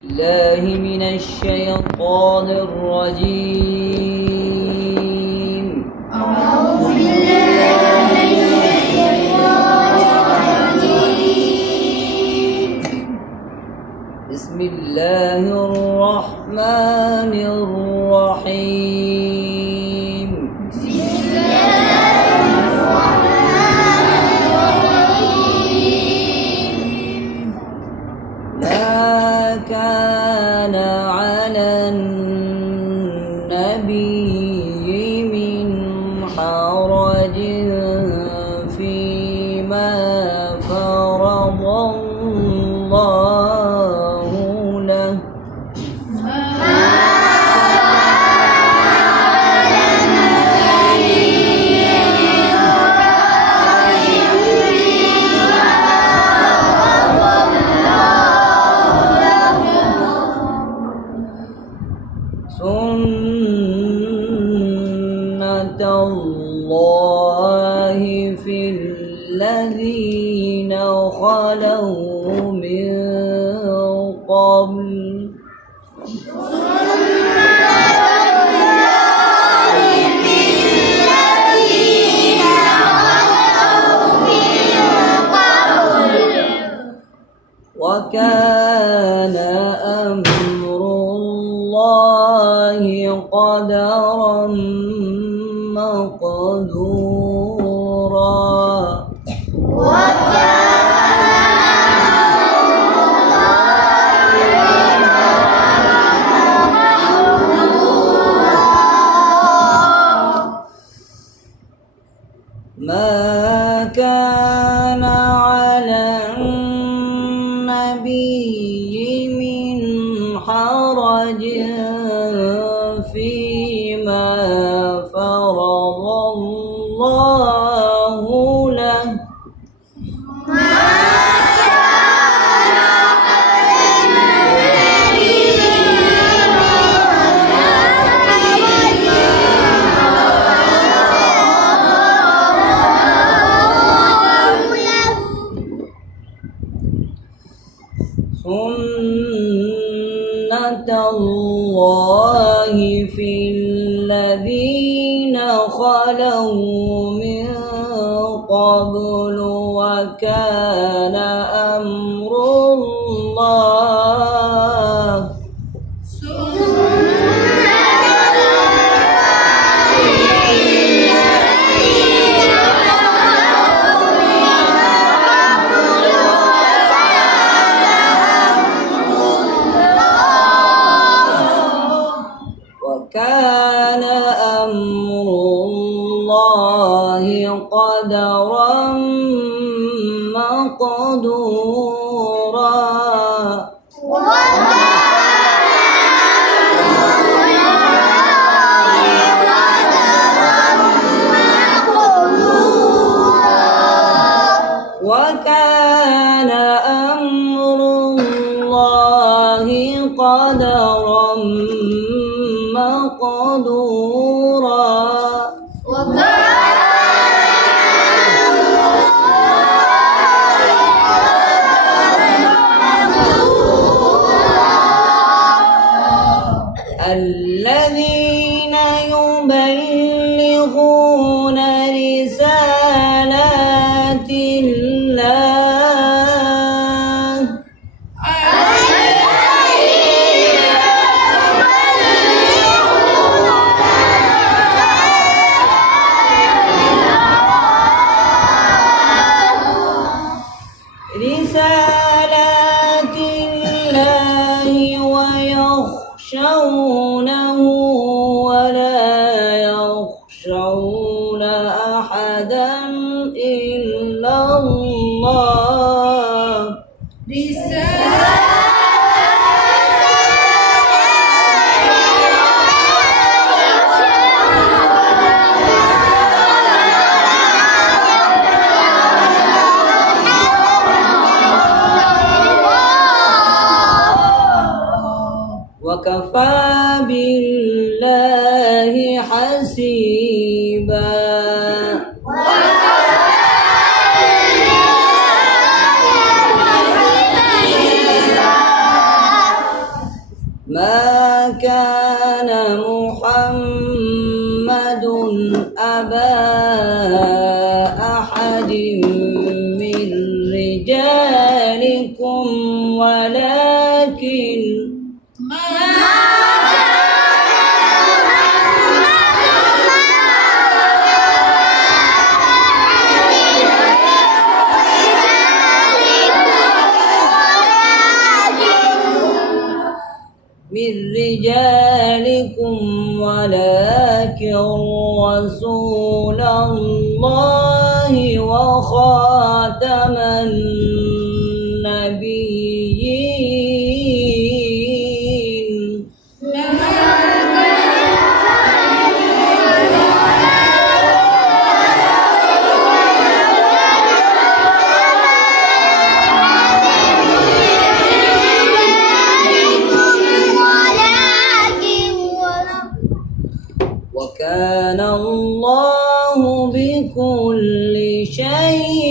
الله من الشيطان الرجيم. أعوذ بالله من الشيطان الرجيم. بسم الله الرحمن الرحيم. بسم الله الرحمن الرحيم. ما كان على النبي من حرج فيما فرض الله له. سنة الله في الذين خلوا من قبل. وكان أمر الله قدرا مقدورا. ما كان على النبي من حرج فيما فرض الله له. سنة الله في الذين خلوا من قبل وكان أمر الله. وكان أمر الله قدرا مقدورا. وكان أمر الله قدرا مقدورا. الذين يبلغون رسالات الله. رسالات الله ويخشونه ولا يخشون أحدا إلا الله. وكفى بالله حسيبا. ما كان محمد أبا أحد من رجالكم ولكن رسول الله وخاتم النبيين. وكان الله بكل شيء